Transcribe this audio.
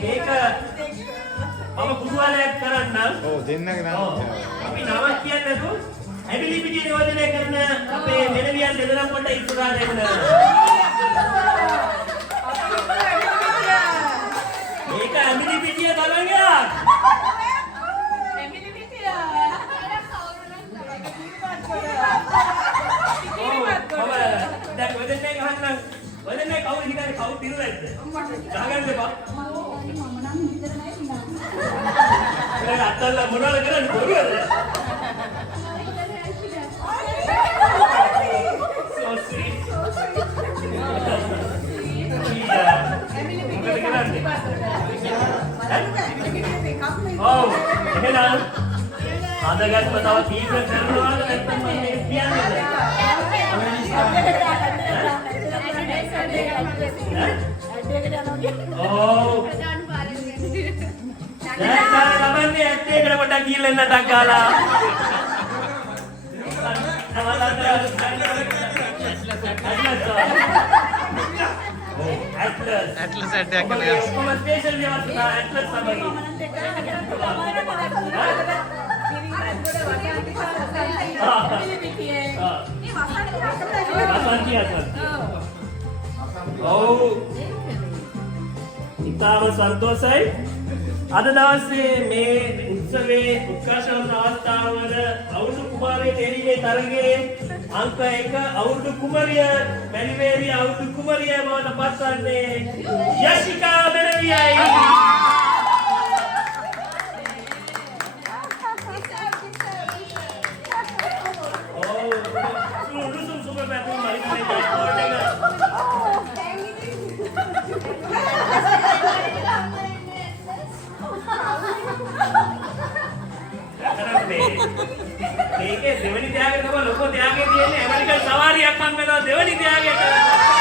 මේක මම කුතුහලයක් කරන්න. ඔව් දෙන්නගේ නම. අපි නමක් කියන්නේ නැතුව ඇමිලි පිටිය නියෝජනය කරන අපේ මෙලවියන් දෙදෙනා කොට ඉස්සරහට එන්න. මේක ඇමිලි පිටිය තරගයක්. ඇමිලි පිටිය. දැන් ඔය දෙන්නේ ගහන්න. ඔය දෙන්නේ කවුරු හිතන්නේ කවුරු පිරුවැද්ද? ගහගන්න එපා. ඒක අතල්ලා මොනවද කරන්නේ බොරුවද? සෝසි. ඔව් එහෙනම් අදගත්ම තව කීප කරනවාද නැත්නම් මම කියන්නේ ඔව් දැන් ලබන්නේ ඇත්තේකට පොඩ්ඩක් ගිහින් එන්නටක් ගාලා ඇට්ලස් ඇටයක් කියලා කොහොම ස්පෙෂල් ව්‍යවස්ථා ඇට්ලස් සමගි ඔව් ඉතාම සන්තෝෂයි අද දවසේ මේ උත්සවයේ උත්කර්ෂ වන අවස්ථාවවල අවුරුදු කුමාරයේ තේරීමේ තරගයේ අංක 1 අවුරුදු කුමරිය මැලිවේරිය අවුරුදු කුමරිය බවට පත්වන්නේ යශිකා මෙලවියයි. මේකේ දෙවෙනි ත්‍යාගය තමයි ලොකෝ ත්‍යාගය තියෙන්නේ ඇමරිකන් සවාරියක් මම මෙතන දෙවෙනි ත්‍යාගය කරා